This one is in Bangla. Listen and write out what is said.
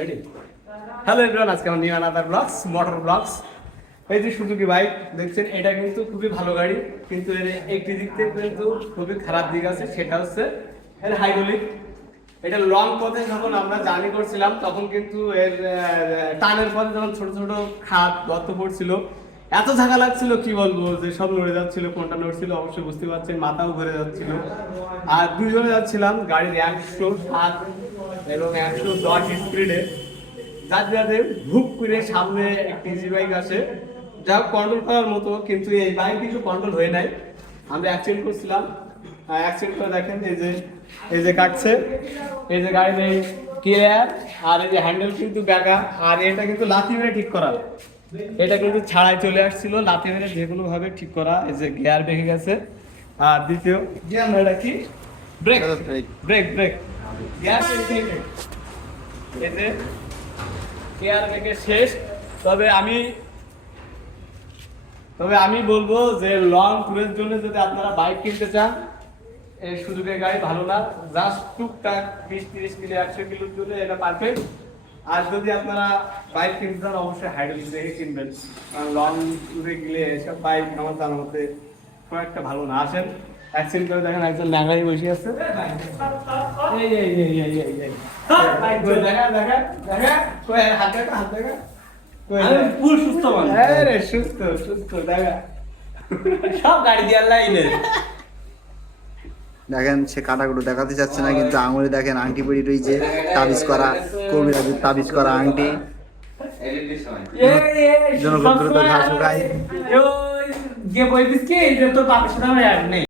রেডি? হ্যালো এভরিওয়ান, আজকে আমার new another blogs, motor blogs. এই যে সুজুকি বাইক দেখছেন, এটা কিন্তু খুবই ভালো গাড়ি, কিন্তু এর একটি দিক থেকে কিন্তু খুবই খারাপ দিক আছে, সেটা হচ্ছে এর হাইড্রোলিক। এটা লং পথে যখন আমরা জার্নি করছিলাম তখন কিন্তু এর টানের পথে যখন ছোট ছোট খাদ গর্ত পড়ছিল, এত ঝাঁকা লাগছিল কি বলবো, যে সব নড়ে যাচ্ছিল, কোনটা নড়ছিল অবশ্যই বুঝতে পারছেন, মাথাও ঘুরে যাচ্ছিল। আর দুইজনে যাচ্ছিলাম গাড়ির 107 এবং 110 স্পিডে, যাতে যাতে ভুক করে সামনে একটি ইজি বাইক আসে, যা কন্ট্রোল করার মতো, কিন্তু এই বাইক কিছু কন্ট্রোল হয়ে নাই। আমরা অ্যাক্সিডেন্ট করছিলাম, অ্যাক্সিডেন্ট করে দেখেন এই যে কাটছে, এই যে গাড়ির এই গিয়ার আর এই যে হ্যান্ডেল কিন্তু বেঁকা, আর এটা কিন্তু লাথি মেরে ঠিক করা, এটা কিন্তু ছাড়াই চলে আসছিল, লাথি মেরে যে কোনো ভাবে ঠিক করা। এই যে গিয়ার বেঁকে গেছে, আর দ্বিতীয় এটা কি ব্রেক ব্রেক ব্রেক গিয়ার এই যে গিয়ার বেঁকে শেষ। তবে আমি বলবো যে লং ট্যুরের জন্য যদি আপনারা বাইক কিনতে চান, এই সুজুকি গাড়ি ভালো না, জাস্ট টুকটাক 20-30 কিলো 100 কিলোর জন্য এটা পারফেক্ট। আর যদি আপনারা বাইক কিনতে চান অবশ্যই হাইড্রোলিক দেখে কিনবেন, কারণ লং ট্যুরে গেলে এসব বাইক আমার জানার মধ্যে খুব একটা ভালো না। আসেন অ্যাক্সিডেন্ট করে দেখেন, একজন ল্যাংড়াই বসে আছে, দেখা দেখা দেখা কই হাত দেখা হাত দেখা, পুরো সুস্থ মানুষ। আরে সুস্থ সুস্থ দেখা সব গাড়ি দিয়ে লাইনে দেখেন সে কাটাকুটো দেখাতে চাচ্ছে না, কিন্তু আঙুলে দেখেন আংটি পরি রয়েছে, তাবিজ করা, কবিরাজের তাবিজ করা আংটি। জনগণ দ্রুত ঘাস শুকায়। যে বই দিচ্ছি তোর বাপের সাথে আমার অ্যাড নেই।